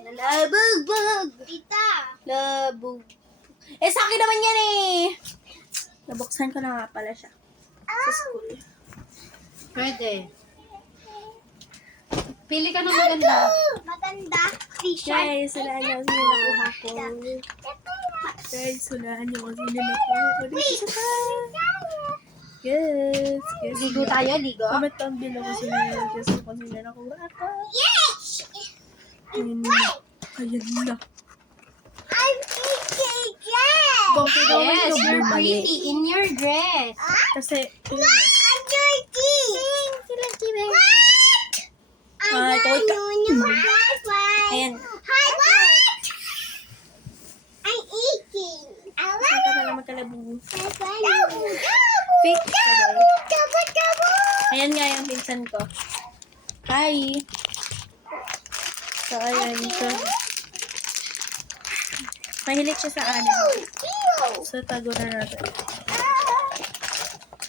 akin. Labugbog! Tita. Labog. Eh, sa akin naman yan eh. Nabuksan ko na nga pala siya. Sa school. Pwede. Pili ka ng maganda. Maganda. T-shirt. Guys, hulaan niyo kung sino nakuha ko. Guys, hulaan niyo kung sino nakuha ko. Dito sa taas. Yes. Ligo tayo, ligo. Comment down below kung sino nakuha ko. Yes! Ayun na. Ayan na. I'm thinking Bakit daw Yes, ito you're bumali? pretty in your dress. Kasi, yun na. I'm dirty. What? Ay, I kawit ka. don't know what. Ayan. Hi, what? I'm eating. I Saan like ka pala magkalabu? double. Fake ka daw. Double. Ayan nga yung pinsan ko. Hi! So, ayan. So, mahilig siya sa anime. So, tago na natin.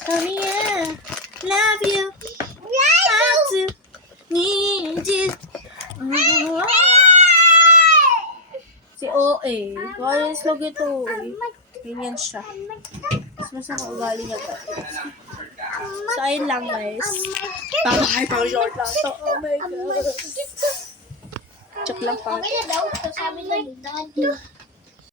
Tamiya! Love you! Want to! Need you! Si OA. Kaya slog ito OA. Ganyan siya. Mas masama ugali niya to. So, ayun lang guys. Bye! Pang-short lang to. Oh my God. Joke lang pa. Okay na daw. Sabi na,